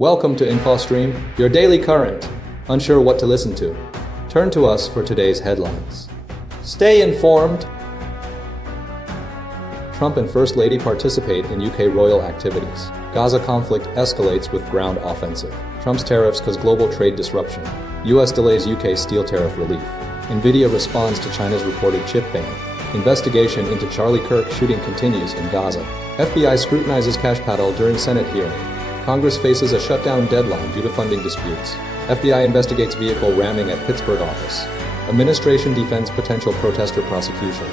Welcome to InfoStream, your daily current. Unsure what to listen to? Turn to us for today's headlines. Stay informed. Trump and First Lady participate in UK royal activities. Gaza conflict escalates with ground offensive. Trump's tariffs cause global trade disruption. US delays UK steel tariff relief. Nvidia responds to China's reported chip ban. Investigation into Charlie Kirk shooting continues in Gaza. FBI scrutinizes Kash Patel during Senate hearing. Congress faces a shutdown deadline due to funding disputes. FBI investigates vehicle ramming at Pittsburgh office. Administration defends potential protester prosecution.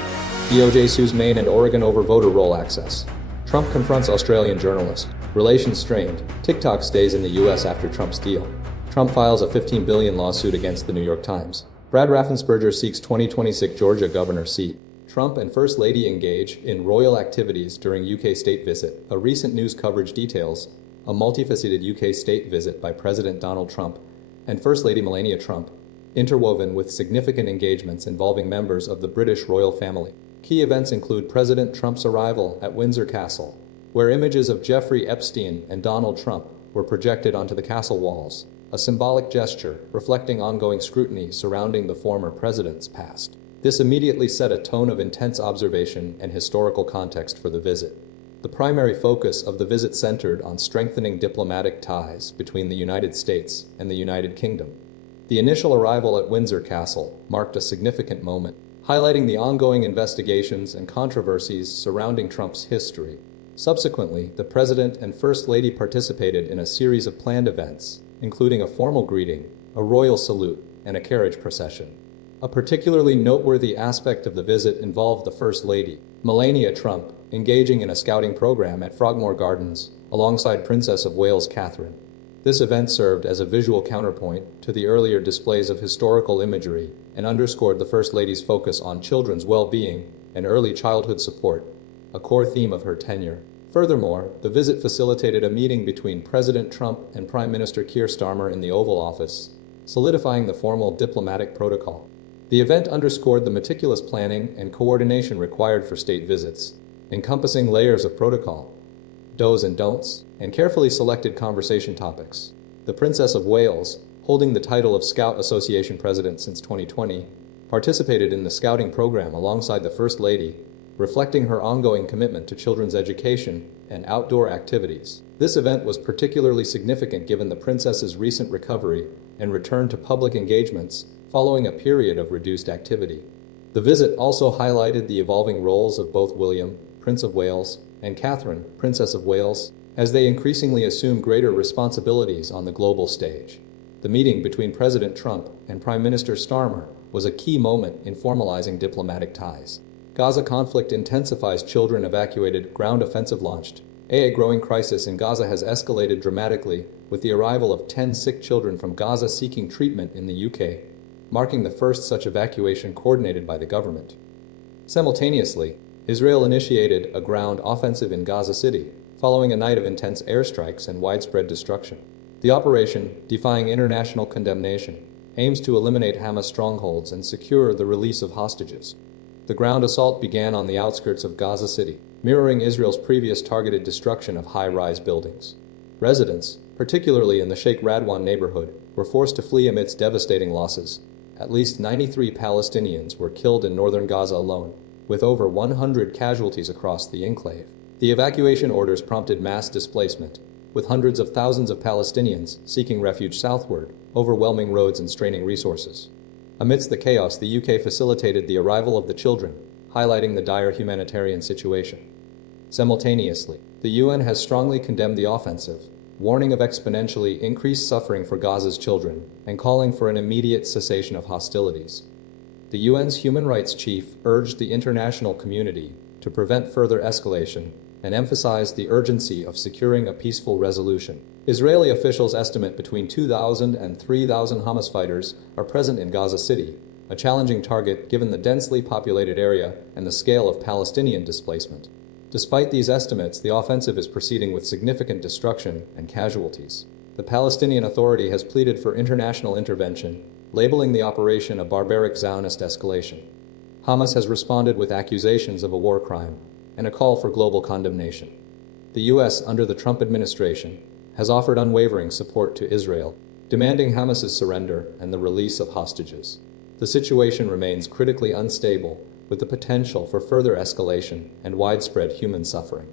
DOJ sues Maine and Oregon over voter roll access. Trump confronts Australian journalist. Relations strained. TikTok stays in the U.S. after Trump's deal. Trump files a $15 billion lawsuit against the New York Times. Brad Raffensperger seeks 2026 Georgia governor seat. Trump and First Lady engage in royal activities during UK state visit. A recent news coverage details a multifaceted UK state visit by President Donald Trump and First Lady Melania Trump, interwoven with significant engagements involving members of the British royal family. Key events include President Trump's arrival at Windsor Castle, where images of Jeffrey Epstein and Donald Trump were projected onto the castle walls, a symbolic gesture reflecting ongoing scrutiny surrounding the former president's past. This immediately set a tone of intense observation and historical context for the visit. The primary focus of the visit centered on strengthening diplomatic ties between the United States and the United Kingdom. The initial arrival at Windsor Castle marked a significant moment, highlighting the ongoing investigations and controversies surrounding Trump's history. Subsequently, the President and First Lady participated in a series of planned events, including a formal greeting, a royal salute, and a carriage procession. A particularly noteworthy aspect of the visit involved the First Lady, Melania Trump, engaging in a scouting program at Frogmore Gardens alongside Princess of Wales Catherine. This event served as a visual counterpoint to the earlier displays of historical imagery and underscored the First Lady's focus on children's well-being and early childhood support, a core theme of her tenure. Furthermore, the visit facilitated a meeting between President Trump and Prime Minister Keir Starmer in the Oval Office, solidifying the formal diplomatic protocol. The event underscored the meticulous planning and coordination required for state visits, encompassing layers of protocol, do's and don'ts, and carefully selected conversation topics. The Princess of Wales, holding the title of Scout Association President since 2020, participated in the scouting program alongside the First Lady, reflecting her ongoing commitment to children's education and outdoor activities. This event was particularly significant given the princess's recent recovery and return to public engagements following a period of reduced activity. The visit also highlighted the evolving roles of both William, Prince of Wales, and Catherine, Princess of Wales, as they increasingly assume greater responsibilities on the global stage. The meeting between President Trump and Prime Minister Starmer was a key moment in formalizing diplomatic ties. Gaza conflict intensifies. Children evacuated. Ground offensive launched. A growing crisis in Gaza has escalated dramatically, with the arrival of 10 sick children from Gaza seeking treatment in the UK, marking the first such evacuation coordinated by the government. Simultaneously, Israel initiated a ground offensive in Gaza City, following a night of intense airstrikes and widespread destruction. The operation, defying international condemnation, aims to eliminate Hamas strongholds and secure the release of hostages. The ground assault began on the outskirts of Gaza City, mirroring Israel's previous targeted destruction of high-rise buildings. Residents, particularly in the Sheikh Radwan neighborhood, were forced to flee amidst devastating losses. At least 93 Palestinians were killed in northern Gaza alone, with over 100 casualties across the enclave. The evacuation orders prompted mass displacement, with hundreds of thousands of Palestinians seeking refuge southward, overwhelming roads and straining resources. Amidst the chaos, the UK facilitated the arrival of the children, highlighting the dire humanitarian situation. Simultaneously, the UN has strongly condemned the offensive, warning of exponentially increased suffering for Gaza's children and calling for an immediate cessation of hostilities. The UN's human rights chief urged the international community to prevent further escalation and emphasized the urgency of securing a peaceful resolution. Israeli officials estimate between 2,000 and 3,000 Hamas fighters are present in Gaza City, a challenging target given the densely populated area and the scale of Palestinian displacement. Despite these estimates, the offensive is proceeding with significant destruction and casualties. The Palestinian Authority has pleaded for international intervention, labeling the operation a barbaric Zionist escalation. Hamas has responded with accusations of a war crime and a call for global condemnation. The U.S., under the Trump administration, has offered unwavering support to Israel, demanding Hamas's surrender and the release of hostages. The situation remains critically unstable, with the potential for further escalation and widespread human suffering.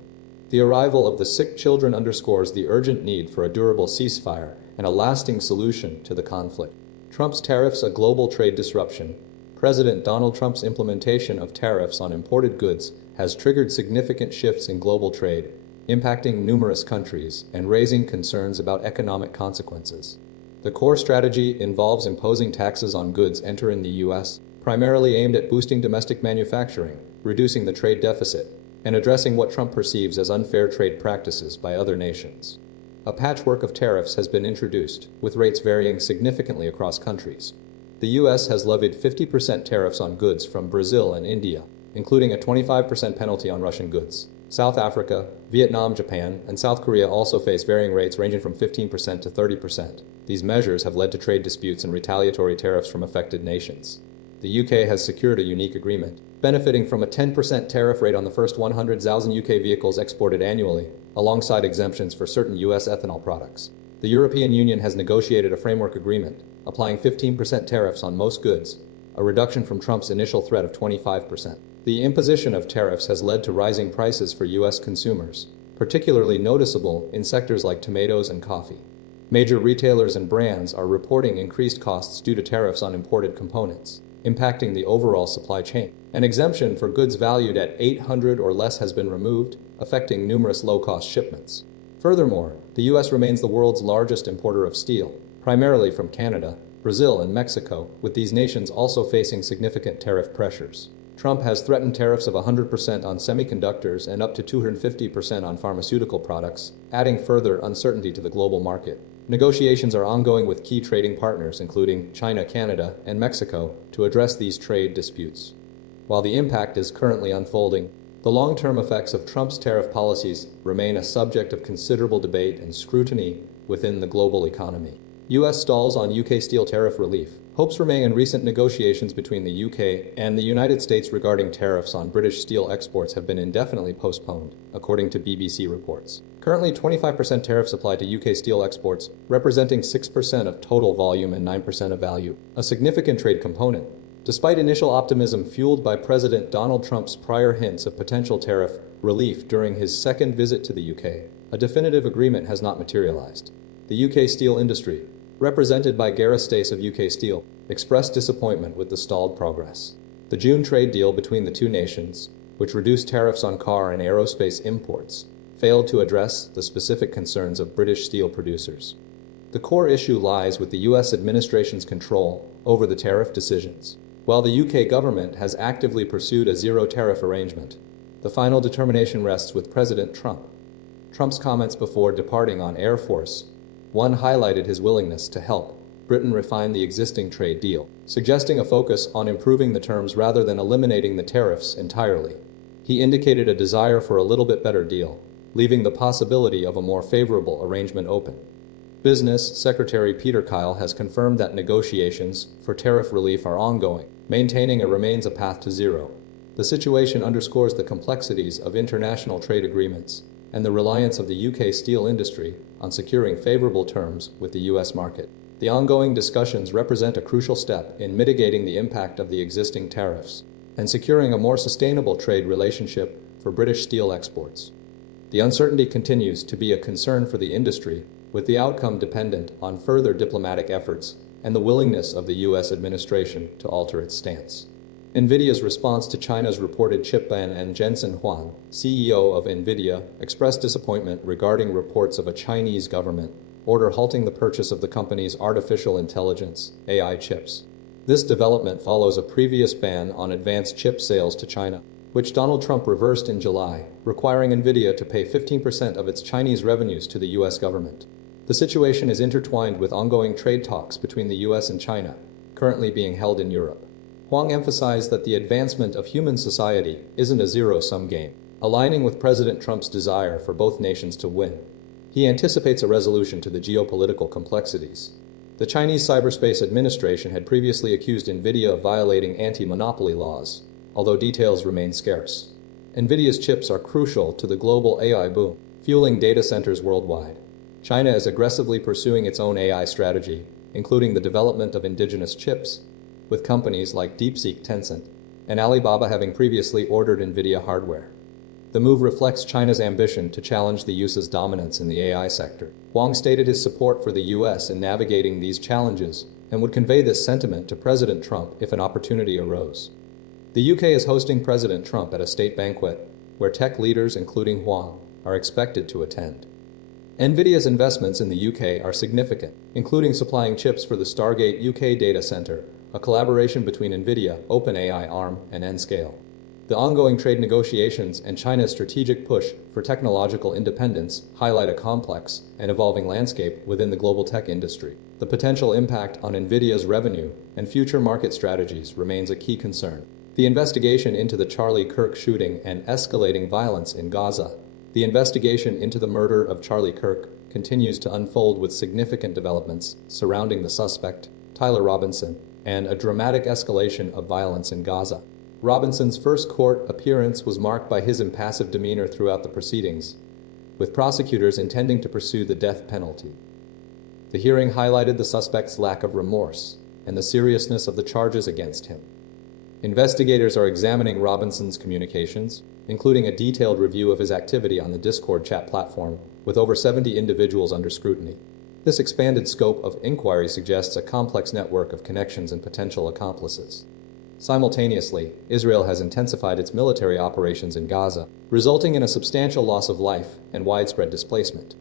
The arrival of the sick children underscores the urgent need for a durable ceasefire and a lasting solution to the conflict. Trump's tariffs, a global trade disruption. President Donald Trump's implementation of tariffs on imported goods has triggered significant shifts in global trade, impacting numerous countries and raising concerns about economic consequences. The core strategy involves imposing taxes on goods entering the U.S., primarily aimed at boosting domestic manufacturing, reducing the trade deficit, and addressing what Trump perceives as unfair trade practices by other nations. A patchwork of tariffs has been introduced, with rates varying significantly across countries. The U.S. has levied 50% tariffs on goods from Brazil and India, including a 25% penalty on Russian goods. South Africa, Vietnam, Japan, and South Korea also face varying rates ranging from 15% to 30%. These measures have led to trade disputes and retaliatory tariffs from affected nations. The UK has secured a unique agreement, benefiting from a 10% tariff rate on the first 100,000 UK vehicles exported annually, alongside exemptions for certain US ethanol products. The European Union has negotiated a framework agreement, applying 15% tariffs on most goods, a reduction from Trump's initial threat of 25%. The imposition of tariffs has led to rising prices for US consumers, particularly noticeable in sectors like tomatoes and coffee. Major retailers and brands are reporting increased costs due to tariffs on imported components, impacting the overall supply chain. An exemption for goods valued at $800 or less has been removed, affecting numerous low-cost shipments. Furthermore, the U.S. remains the world's largest importer of steel, primarily from Canada, Brazil, and Mexico, with these nations also facing significant tariff pressures. Trump has threatened tariffs of 100% on semiconductors and up to 250% on pharmaceutical products, adding further uncertainty to the global market. Negotiations are ongoing with key trading partners, including China, Canada, and Mexico, to address these trade disputes. While the impact is currently unfolding, the long-term effects of Trump's tariff policies remain a subject of considerable debate and scrutiny within the global economy. U.S. stalls on UK steel tariff relief. Hopes remain in recent negotiations between the UK and the United States regarding tariffs on British steel exports have been indefinitely postponed, according to BBC reports. Currently, 25% tariffs apply to UK steel exports, representing 6% of total volume and 9% of value, a significant trade component. Despite initial optimism fueled by President Donald Trump's prior hints of potential tariff relief during his second visit to the UK, a definitive agreement has not materialized. The UK steel industry, represented by Gareth Stace of UK Steel, expressed disappointment with the stalled progress. The June trade deal between the two nations, which reduced tariffs on car and aerospace imports, failed to address the specific concerns of British steel producers. The core issue lies with the U.S. administration's control over the tariff decisions. While the UK government has actively pursued a zero-tariff arrangement, the final determination rests with President Trump. Trump's comments before departing on Air Force One highlighted his willingness to help Britain refine the existing trade deal, suggesting a focus on improving the terms rather than eliminating the tariffs entirely. He indicated a desire for a little bit better deal, leaving the possibility of a more favorable arrangement open. Business Secretary Peter Kyle has confirmed that negotiations for tariff relief are ongoing, maintaining it remains a path to zero. The situation underscores the complexities of international trade agreements and the reliance of the UK steel industry on securing favorable terms with the US market. The ongoing discussions represent a crucial step in mitigating the impact of the existing tariffs and securing a more sustainable trade relationship for British steel exports. The uncertainty continues to be a concern for the industry, with the outcome dependent on further diplomatic efforts and the willingness of the US administration to alter its stance. Nvidia's response to China's reported chip ban, and Jensen Huang, CEO of Nvidia, expressed disappointment regarding reports of a Chinese government order halting the purchase of the company's artificial intelligence (AI) chips. This development follows a previous ban on advanced chip sales to China, which Donald Trump reversed in July, requiring Nvidia to pay 15% of its Chinese revenues to the US government. The situation is intertwined with ongoing trade talks between the US and China, currently being held in Europe. Huang emphasized that the advancement of human society isn't a zero-sum game, aligning with President Trump's desire for both nations to win. He anticipates a resolution to the geopolitical complexities. The Chinese Cyberspace Administration had previously accused Nvidia of violating anti-monopoly laws, although details remain scarce. Nvidia's chips are crucial to the global AI boom, fueling data centers worldwide. China is aggressively pursuing its own AI strategy, including the development of indigenous chips, with companies like DeepSeek, Tencent, and Alibaba having previously ordered Nvidia hardware. The move reflects China's ambition to challenge the US's dominance in the AI sector. Huang stated his support for the US in navigating these challenges and would convey this sentiment to President Trump if an opportunity arose. The UK is hosting President Trump at a state banquet where tech leaders, including Huang, are expected to attend. Nvidia's investments in the UK are significant, including supplying chips for the Stargate UK data center, a collaboration between Nvidia, OpenAI arm, and Nscale. The ongoing trade negotiations and China's strategic push for technological independence highlight a complex and evolving landscape within the global tech industry. The potential impact on Nvidia's revenue and future market strategies remains a key concern. The investigation into the Charlie Kirk shooting and escalating violence in Gaza. The investigation into the murder of Charlie Kirk continues to unfold with significant developments surrounding the suspect, Tyler Robinson, and a dramatic escalation of violence in Gaza. Robinson's first court appearance was marked by his impassive demeanor throughout the proceedings, with prosecutors intending to pursue the death penalty. The hearing highlighted the suspect's lack of remorse and the seriousness of the charges against him. Investigators are examining Robinson's communications, including a detailed review of his activity on the Discord chat platform, with over 70 individuals under scrutiny. This expanded scope of inquiry suggests a complex network of connections and potential accomplices. Simultaneously, Israel has intensified its military operations in Gaza, resulting in a substantial loss of life and widespread displacement.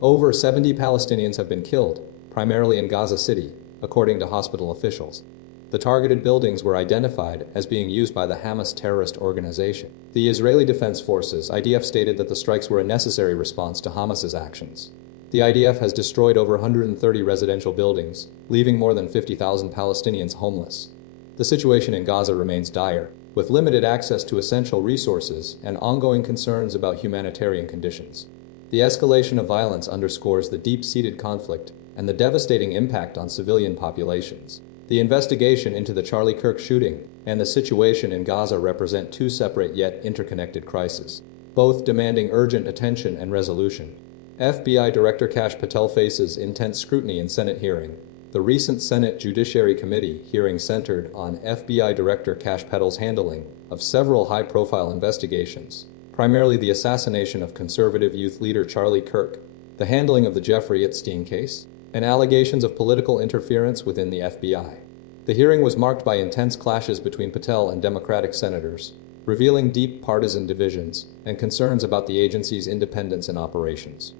Over 70 Palestinians have been killed, primarily in Gaza City, according to hospital officials. The targeted buildings were identified as being used by the Hamas terrorist organization. The Israeli Defense Forces, IDF, stated that the strikes were a necessary response to Hamas's actions. The IDF has destroyed over 130 residential buildings, leaving more than 50,000 Palestinians homeless. The situation in Gaza remains dire, with limited access to essential resources and ongoing concerns about humanitarian conditions. The escalation of violence underscores the deep-seated conflict and the devastating impact on civilian populations. The investigation into the Charlie Kirk shooting and the situation in Gaza represent two separate yet interconnected crises, both demanding urgent attention and resolution. FBI Director Kash Patel faces intense scrutiny in Senate hearing. The recent Senate Judiciary Committee hearing centered on FBI Director Kash Patel's handling of several high-profile investigations, primarily the assassination of conservative youth leader Charlie Kirk, the handling of the Jeffrey Epstein case, and allegations of political interference within the FBI. The hearing was marked by intense clashes between Patel and Democratic senators, revealing deep partisan divisions and concerns about the agency's independence and operations.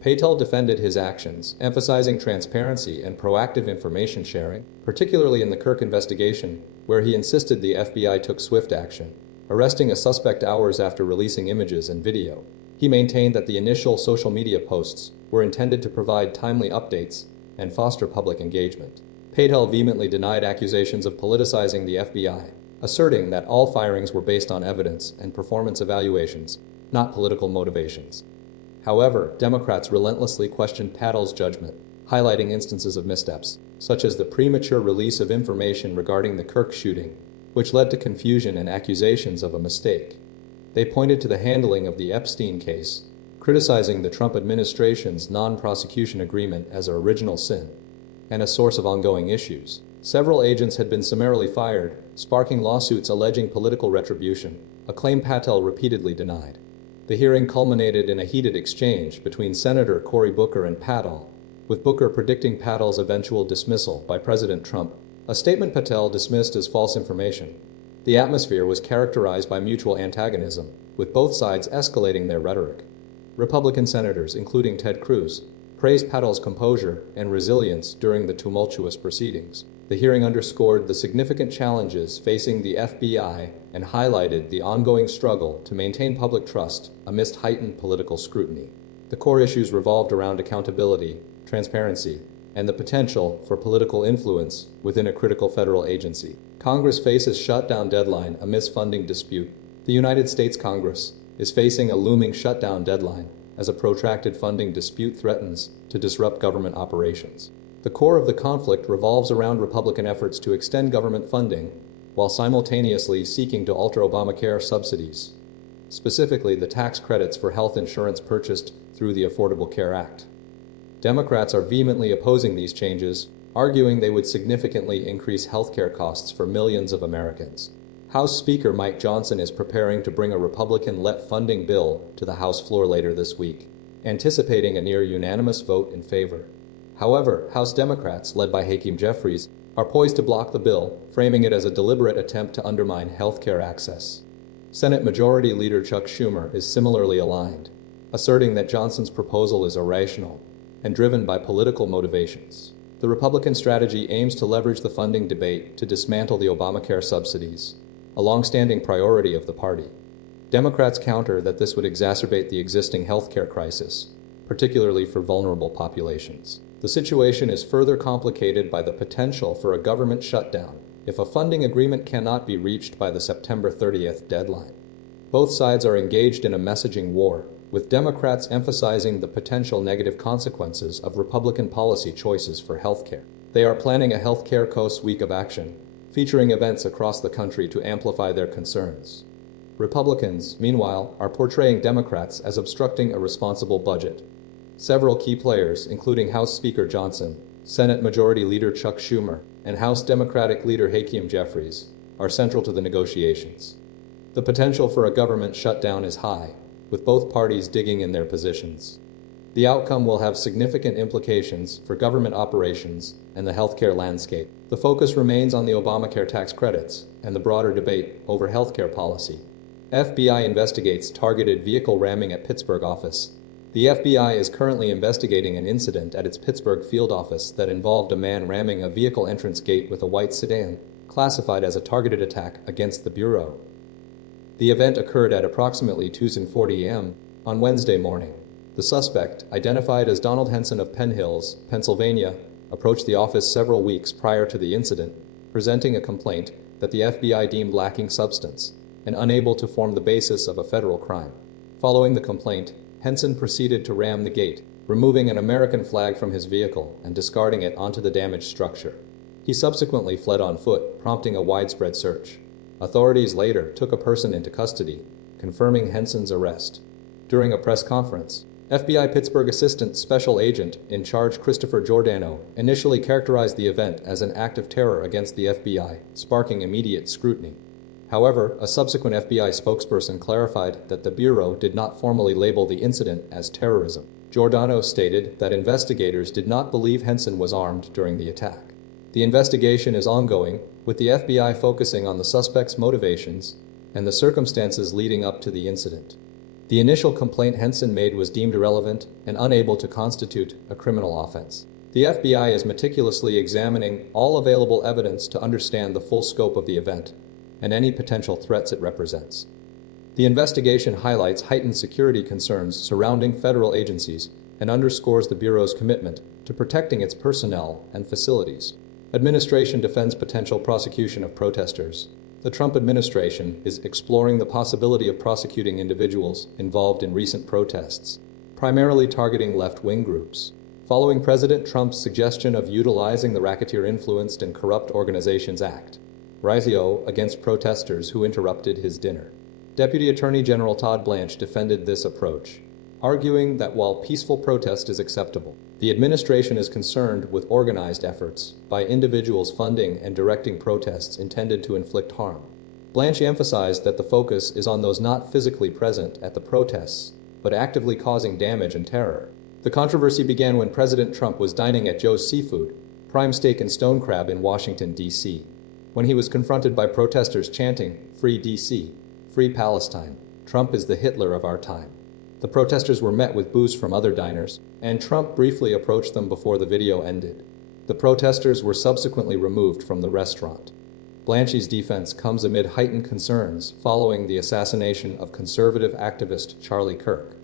Patel defended his actions, emphasizing transparency and proactive information sharing, particularly in the Kirk investigation, where he insisted the FBI took swift action, arresting a suspect hours after releasing images and video. He maintained that the initial social media posts were intended to provide timely updates and foster public engagement. Patel vehemently denied accusations of politicizing the FBI, asserting that all firings were based on evidence and performance evaluations, not political motivations. However, Democrats relentlessly questioned Patel's judgment, highlighting instances of missteps, such as the premature release of information regarding the Kirk shooting, which led to confusion and accusations of a mistake. They pointed to the handling of the Epstein case, criticizing the Trump administration's non-prosecution agreement as an original sin and a source of ongoing issues. Several agents had been summarily fired, sparking lawsuits alleging political retribution, a claim Patel repeatedly denied. The hearing culminated in a heated exchange between Senator Cory Booker and Patel, with Booker predicting Patel's eventual dismissal by President Trump, a statement Patel dismissed as false information. The atmosphere was characterized by mutual antagonism, with both sides escalating their rhetoric. Republican senators, including Ted Cruz, praised Patel's composure and resilience during the tumultuous proceedings. The hearing underscored the significant challenges facing the FBI and highlighted the ongoing struggle to maintain public trust amidst heightened political scrutiny. The core issues revolved around accountability, transparency, and the potential for political influence within a critical federal agency. Congress faces shutdown deadline amidst funding dispute. The United States Congress is facing a looming shutdown deadline as a protracted funding dispute threatens to disrupt government operations. The core of the conflict revolves around Republican efforts to extend government funding while simultaneously seeking to alter Obamacare subsidies, specifically the tax credits for health insurance purchased through the Affordable Care Act. Democrats are vehemently opposing these changes, arguing they would significantly increase healthcare costs for millions of Americans. House Speaker Mike Johnson is preparing to bring a Republican-led funding bill to the House floor later this week, anticipating a near-unanimous vote in favor. However, House Democrats, led by Hakeem Jeffries, are poised to block the bill, framing it as a deliberate attempt to undermine healthcare access. Senate Majority Leader Chuck Schumer is similarly aligned, asserting that Johnson's proposal is irrational and driven by political motivations. The Republican strategy aims to leverage the funding debate to dismantle the Obamacare subsidies, a long-standing priority of the party. Democrats counter that this would exacerbate the existing healthcare crisis, particularly for vulnerable populations. The situation is further complicated by the potential for a government shutdown if a funding agreement cannot be reached by the September 30th deadline. Both sides are engaged in a messaging war, with Democrats emphasizing the potential negative consequences of Republican policy choices for healthcare. They are planning a Healthcare Coast Week of Action, featuring events across the country to amplify their concerns. Republicans, meanwhile, are portraying Democrats as obstructing a responsible budget. Several key players, including House Speaker Johnson, Senate Majority Leader Chuck Schumer, and House Democratic Leader Hakeem Jeffries, are central to the negotiations. The potential for a government shutdown is high, with both parties digging in their positions. The outcome will have significant implications for government operations and the healthcare landscape. The focus remains on the Obamacare tax credits and the broader debate over healthcare policy. FBI investigates targeted vehicle ramming at Pittsburgh office. The FBI is currently investigating an incident at its Pittsburgh field office that involved a man ramming a vehicle entrance gate with a white sedan, classified as a targeted attack against the Bureau. The event occurred at approximately 2:40 a.m. on Wednesday morning. The suspect, identified as Donald Henson of Penn Hills, Pennsylvania, approached the office several weeks prior to the incident, presenting a complaint that the FBI deemed lacking substance and unable to form the basis of a federal crime. Following the complaint, Henson proceeded to ram the gate, removing an American flag from his vehicle and discarding it onto the damaged structure. He subsequently fled on foot, prompting a widespread search. Authorities later took a person into custody, confirming Henson's arrest. During a press conference, FBI Pittsburgh Assistant Special Agent in charge Christopher Giordano initially characterized the event as an act of terror against the FBI, sparking immediate scrutiny. However, a subsequent FBI spokesperson clarified that the Bureau did not formally label the incident as terrorism. Giordano stated that investigators did not believe Henson was armed during the attack. The investigation is ongoing, with the FBI focusing on the suspect's motivations and the circumstances leading up to the incident. The initial complaint Henson made was deemed irrelevant and unable to constitute a criminal offense. The FBI is meticulously examining all available evidence to understand the full scope of the event and any potential threats it represents. The investigation highlights heightened security concerns surrounding federal agencies and underscores the Bureau's commitment to protecting its personnel and facilities. Administration defends potential prosecution of protesters. The Trump administration is exploring the possibility of prosecuting individuals involved in recent protests, primarily targeting left-wing groups. Following President Trump's suggestion of utilizing the Racketeer-Influenced and Corrupt Organizations Act, RISIO, against protesters who interrupted his dinner. Deputy Attorney General Todd Blanche defended this approach, arguing that while peaceful protest is acceptable, the administration is concerned with organized efforts by individuals funding and directing protests intended to inflict harm. Blanche emphasized that the focus is on those not physically present at the protests, but actively causing damage and terror. The controversy began when President Trump was dining at Joe's Seafood, prime steak and stone crab in Washington, D.C., when he was confronted by protesters chanting, "Free D.C., Free Palestine, Trump is the Hitler of our time." The protesters were met with boos from other diners, and Trump briefly approached them before the video ended. The protesters were subsequently removed from the restaurant. Blanche's defense comes amid heightened concerns following the assassination of conservative activist Charlie Kirk,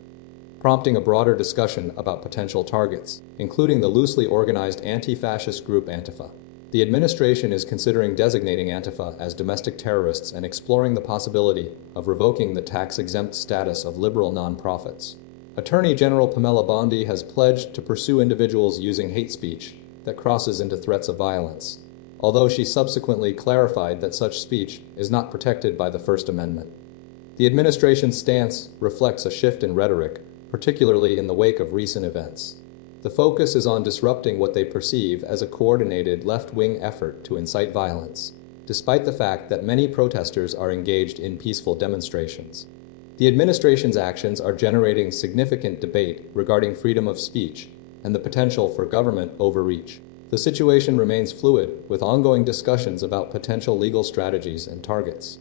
prompting a broader discussion about potential targets, including the loosely organized anti-fascist group Antifa. The administration is considering designating Antifa as domestic terrorists and exploring the possibility of revoking the tax-exempt status of liberal nonprofits. Attorney General Pamela Bondi has pledged to pursue individuals using hate speech that crosses into threats of violence, although she subsequently clarified that such speech is not protected by the First Amendment. The administration's stance reflects a shift in rhetoric, particularly in the wake of recent events. The focus is on disrupting what they perceive as a coordinated left-wing effort to incite violence, despite the fact that many protesters are engaged in peaceful demonstrations. The administration's actions are generating significant debate regarding freedom of speech and the potential for government overreach. The situation remains fluid, with ongoing discussions about potential legal strategies and targets.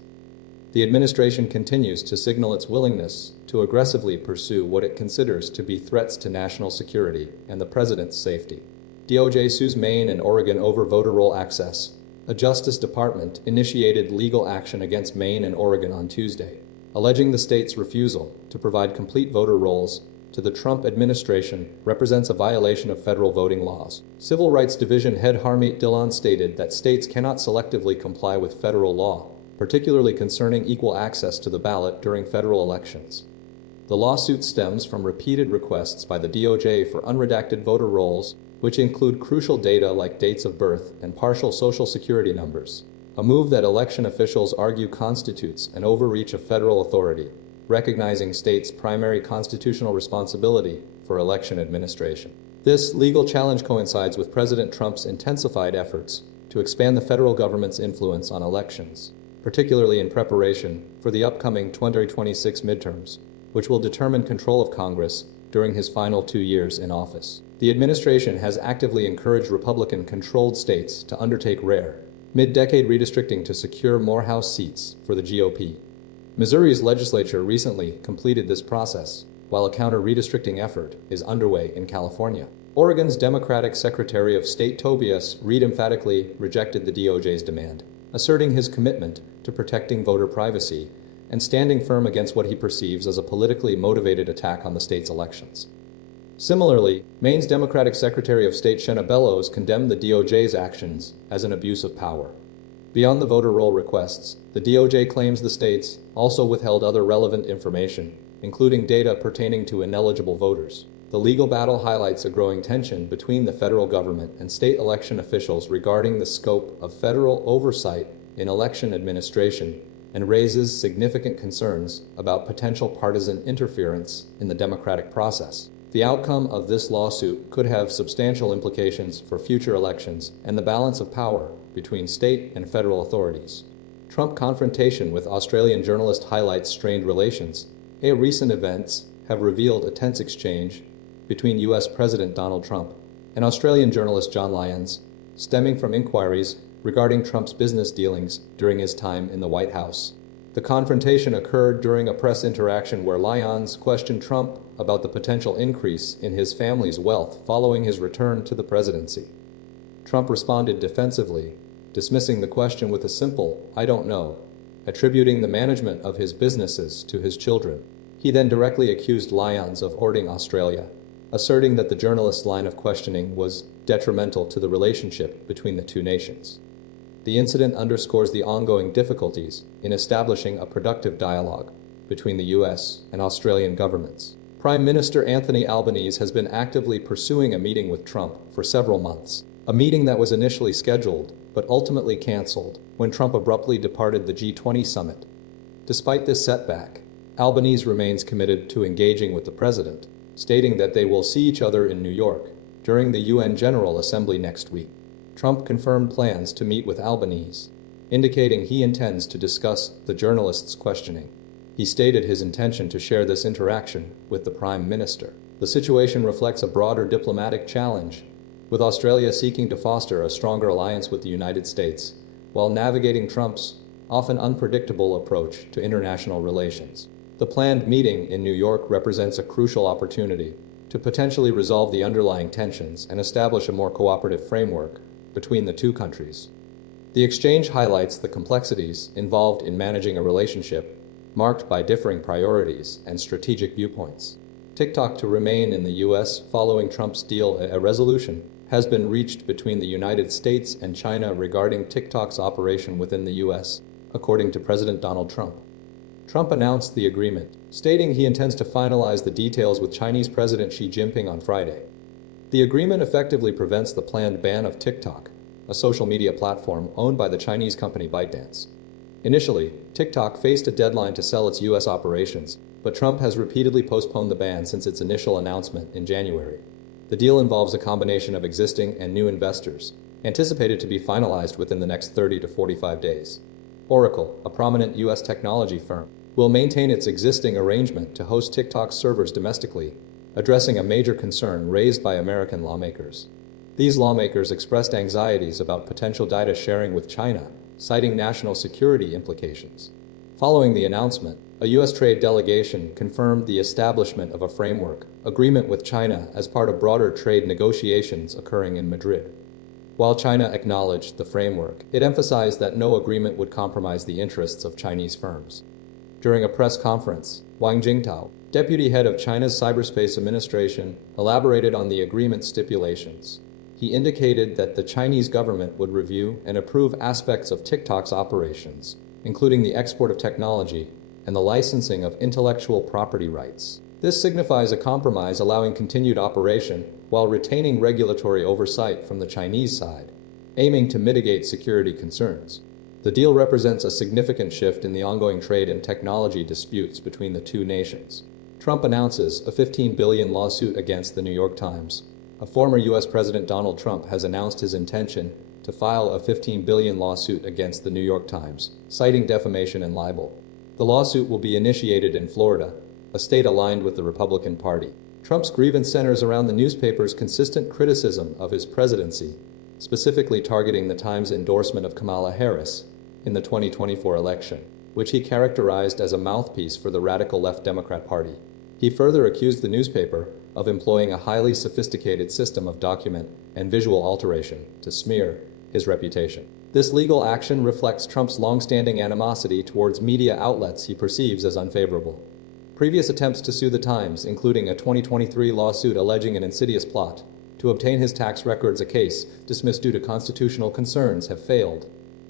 The administration continues to signal its willingness to aggressively pursue what it considers to be threats to national security and the president's safety. DOJ sues Maine and Oregon over voter roll access. A Justice Department initiated legal action against Maine and Oregon on Tuesday, alleging the state's refusal to provide complete voter rolls to the Trump administration represents a violation of federal voting laws. Civil Rights Division head Harmeet Dillon stated that states cannot selectively comply with federal law, particularly concerning equal access to the ballot during federal elections. The lawsuit stems from repeated requests by the DOJ for unredacted voter rolls, which include crucial data like dates of birth and partial Social Security numbers, a move that election officials argue constitutes an overreach of federal authority, recognizing states' primary constitutional responsibility for election administration. This legal challenge coincides with President Trump's intensified efforts to expand the federal government's influence on elections, particularly in preparation for the upcoming 2026 midterms, which will determine control of Congress during his final 2 years in office. The administration has actively encouraged Republican-controlled states to undertake rare, mid-decade redistricting to secure more House seats for the GOP. Missouri's legislature recently completed this process, while a counter-redistricting effort is underway in California. Oregon's Democratic Secretary of State Tobias Reed emphatically rejected the DOJ's demand, asserting his commitment to protecting voter privacy and standing firm against what he perceives as a politically motivated attack on the state's elections. Similarly, Maine's Democratic Secretary of State Shenna Bellows condemned the DOJ's actions as an abuse of power. Beyond the voter roll requests, the DOJ claims the states also withheld other relevant information, including data pertaining to ineligible voters. The legal battle highlights a growing tension between the federal government and state election officials regarding the scope of federal oversight in election administration and raises significant concerns about potential partisan interference in the democratic process. The outcome of this lawsuit could have substantial implications for future elections and the balance of power between state and federal authorities. Trump confrontation with Australian journalist highlights strained relations. Recent events have revealed a tense exchange between U.S. President Donald Trump and Australian journalist John Lyons, stemming from inquiries regarding Trump's business dealings during his time in the White House. The confrontation occurred during a press interaction where Lyons questioned Trump about the potential increase in his family's wealth following his return to the presidency. Trump responded defensively, dismissing the question with a simple, "I don't know," attributing the management of his businesses to his children. He then directly accused Lyons of hoarding Australia, asserting that the journalist's line of questioning was detrimental to the relationship between the two nations. The incident underscores the ongoing difficulties in establishing a productive dialogue between the U.S. and Australian governments. Prime Minister Anthony Albanese has been actively pursuing a meeting with Trump for several months, a meeting that was initially scheduled but ultimately canceled when Trump abruptly departed the G20 summit. Despite this setback, Albanese remains committed to engaging with the president, stating that they will see each other in New York during the UN General Assembly next week. Trump confirmed plans to meet with Albanese, indicating he intends to discuss the journalist's questioning. He stated his intention to share this interaction with the Prime Minister. The situation reflects a broader diplomatic challenge, with Australia seeking to foster a stronger alliance with the United States, while navigating Trump's often unpredictable approach to international relations. The planned meeting in New York represents a crucial opportunity to potentially resolve the underlying tensions and establish a more cooperative framework between the two countries. The exchange highlights the complexities involved in managing a relationship marked by differing priorities and strategic viewpoints. TikTok to remain in the U.S. following Trump's deal. A resolution has been reached between the United States and China regarding TikTok's operation within the U.S., according to President Donald Trump. Trump announced the agreement, stating he intends to finalize the details with Chinese President Xi Jinping on Friday. The agreement effectively prevents the planned ban of TikTok, a social media platform owned by the Chinese company ByteDance. Initially, TikTok faced a deadline to sell its U.S. operations, but Trump has repeatedly postponed the ban since its initial announcement in January. The deal involves a combination of existing and new investors, anticipated to be finalized within the next 30 to 45 days. Oracle, a prominent U.S. technology firm, will maintain its existing arrangement to host TikTok's servers domestically, addressing a major concern raised by American lawmakers. These lawmakers expressed anxieties about potential data sharing with China, citing national security implications. Following the announcement, a U.S. trade delegation confirmed the establishment of a framework agreement with China as part of broader trade negotiations occurring in Madrid. While China acknowledged the framework, it emphasized that no agreement would compromise the interests of Chinese firms. During a press conference, Wang Jingtao, deputy head of China's Cyberspace Administration, elaborated on the agreement stipulations. He indicated that the Chinese government would review and approve aspects of TikTok's operations, including the export of technology and the licensing of intellectual property rights. This signifies a compromise allowing continued operation while retaining regulatory oversight from the Chinese side, aiming to mitigate security concerns. The deal represents a significant shift in the ongoing trade and technology disputes between the two nations. Trump announces a $15 billion lawsuit against the New York Times. Former U.S. President Donald Trump has announced his intention to file a $15 billion lawsuit against the New York Times, citing defamation and libel. The lawsuit will be initiated in Florida, a state aligned with the Republican Party. Trump's grievance centers around the newspaper's consistent criticism of his presidency, specifically targeting the Times' endorsement of Kamala Harris in the 2024 election, which he characterized as a mouthpiece for the radical left Democrat Party. He further accused the newspaper of employing a highly sophisticated system of document and visual alteration to smear his reputation. This legal action reflects Trump's long-standing animosity towards media outlets he perceives as unfavorable. Previous attempts to sue the Times, including a 2023 lawsuit alleging an insidious plot to obtain his tax records, a case dismissed due to constitutional concerns, have failed.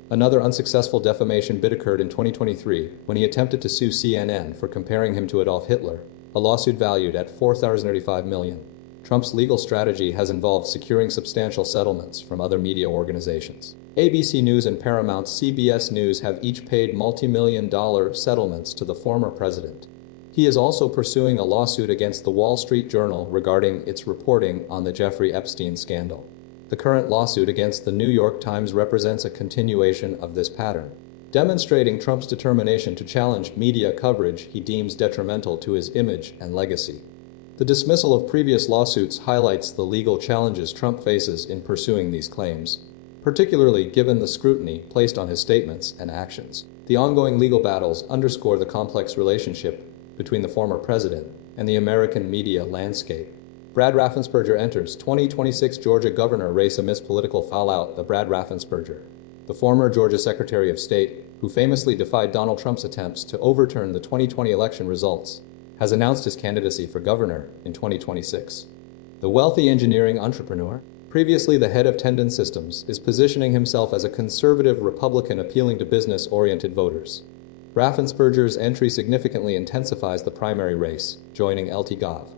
Another unsuccessful defamation bid occurred in 2023 when he attempted to sue CNN for comparing him to Adolf Hitler, a lawsuit valued at $435 million. Trump's legal strategy has involved securing substantial settlements from other media organizations. ABC News and Paramount's CBS News have each paid multi-million-dollar settlements to the former president. He is also pursuing a lawsuit against the Wall Street Journal regarding its reporting on the Jeffrey Epstein scandal. The current lawsuit against the New York Times represents a continuation of this pattern, demonstrating Trump's determination to challenge media coverage he deems detrimental to his image and legacy. The dismissal of previous lawsuits highlights the legal challenges Trump faces in pursuing these claims, particularly given the scrutiny placed on his statements and actions. The ongoing legal battles underscore the complex relationship between the former president and the American media landscape. Brad Raffensperger enters 2026 Georgia governor race amidst political fallout. Brad Raffensperger, the former Georgia Secretary of State, who famously defied Donald Trump's attempts to overturn the 2020 election results, has announced his candidacy for governor in 2026. The wealthy engineering entrepreneur, previously the head of Tendon Systems, is positioning himself as a conservative Republican appealing to business-oriented voters. Raffensperger's entry significantly intensifies the primary race, joining LT Gov.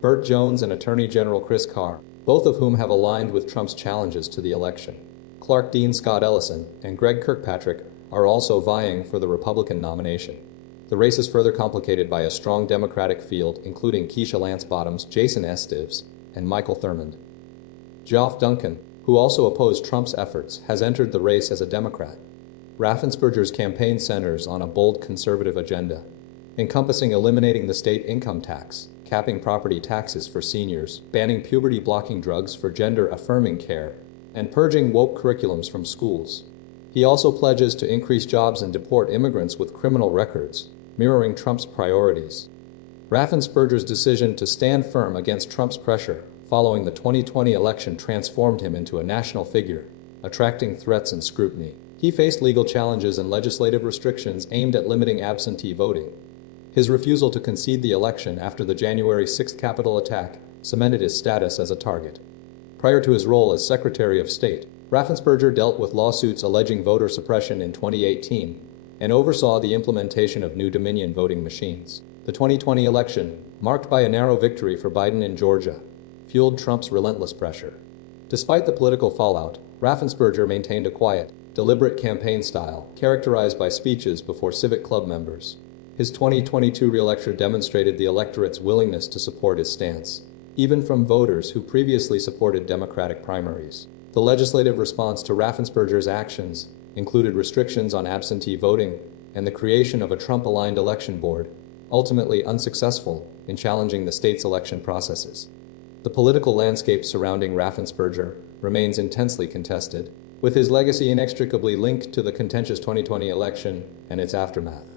Burt Jones and Attorney General Chris Carr, both of whom have aligned with Trump's challenges to the election. Clark Dean Scott Ellison and Greg Kirkpatrick are also vying for the Republican nomination. The race is further complicated by a strong Democratic field, including Keisha Lance Bottoms, Jason Estes, and Michael Thurmond. Geoff Duncan, who also opposed Trump's efforts, has entered the race as a Democrat. Raffensperger's campaign centers on a bold conservative agenda, encompassing eliminating the state income tax, capping property taxes for seniors, banning puberty-blocking drugs for gender-affirming care, and purging woke curriculums from schools. He also pledges to increase jobs and deport immigrants with criminal records, mirroring Trump's priorities. Raffensperger's decision to stand firm against Trump's pressure following the 2020 election transformed him into a national figure, attracting threats and scrutiny. He faced legal challenges and legislative restrictions aimed at limiting absentee voting. His refusal to concede the election after the January 6th Capitol attack cemented his status as a target. Prior to his role as Secretary of State, Raffensperger dealt with lawsuits alleging voter suppression in 2018 and oversaw the implementation of new Dominion voting machines. The 2020 election, marked by a narrow victory for Biden in Georgia, fueled Trump's relentless pressure. Despite the political fallout, Raffensperger maintained a quiet, deliberate campaign style characterized by speeches before Civic Club members. His 2022 re-election demonstrated the electorate's willingness to support his stance. even from voters who previously supported Democratic primaries. The legislative response to Raffensperger's actions included restrictions on absentee voting and the creation of a Trump-aligned election board, ultimately unsuccessful in challenging the state's election processes. The political landscape surrounding Raffensperger remains intensely contested, with his legacy inextricably linked to the contentious 2020 election and its aftermath.